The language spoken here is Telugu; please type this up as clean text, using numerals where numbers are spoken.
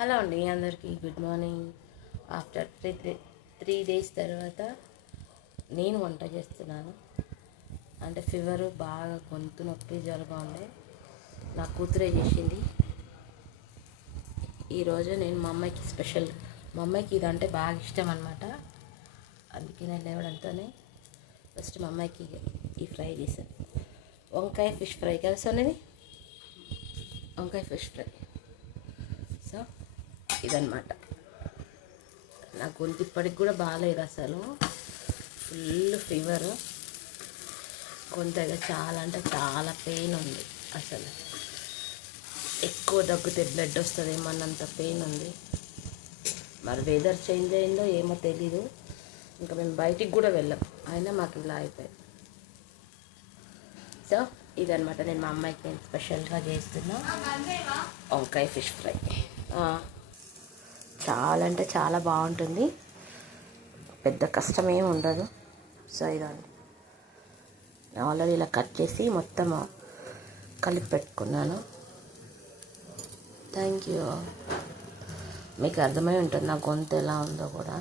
హలో అండి, అందరికీ good morning. After three days తర్వాత నేను వంట చేస్తున్నాను. అంటే ఫీవరు బాగా, గొంతు నొప్పి, జలుబు ఉండే నా కూతురే చేసింది. ఈరోజు నేను మా అమ్మాయికి స్పెషల్, మా అమ్మాయికి ఇదంటే బాగా ఇష్టం అనమాట. అందుకే నేను లేవడంతోనే ఫస్ట్ మా అమ్మాయికి ఈ ఫ్రై చేశాను. వంకాయ ఫిష్ ఫ్రై కలిసి ఉన్నది, వంకాయ ఫిష్ ఫ్రై. సో ఇదన్నమాట. నా గొంతు ఇప్పటికి కూడా బాగాలేదు, అసలు ఫుల్ ఫీవరు. గొంతు అయితే చాలా అంటే చాలా పెయిన్ ఉంది. అసలు ఎక్కువ దగ్గితే బ్లడ్ వస్తుంది ఏమన్నంత పెయిన్ ఉంది. మరి వెదర్ చేంజ్ అయిందో ఏమో తెలీదు. ఇంకా మేము బయటికి కూడా వెళ్ళాం, అయినా మాకు ఇలా అయిపోయింది. సో ఇదనమాట, నేను మా అమ్మాయికి స్పెషల్గా చేస్తున్నా వంకాయ ఫిష్ ఫ్రై. చాలా అంటే చాలా బాగుంటుంది, పెద్ద కష్టమేం ఉండదు. సో ఇదండి, ఆల్రెడీ ఇలా కట్ చేసి మొత్తం కలిపి పెట్టుకున్నాను. Thank you. మీకు అర్థమై ఉంటుంది నా గొంతు ఎలా ఉందో కూడా.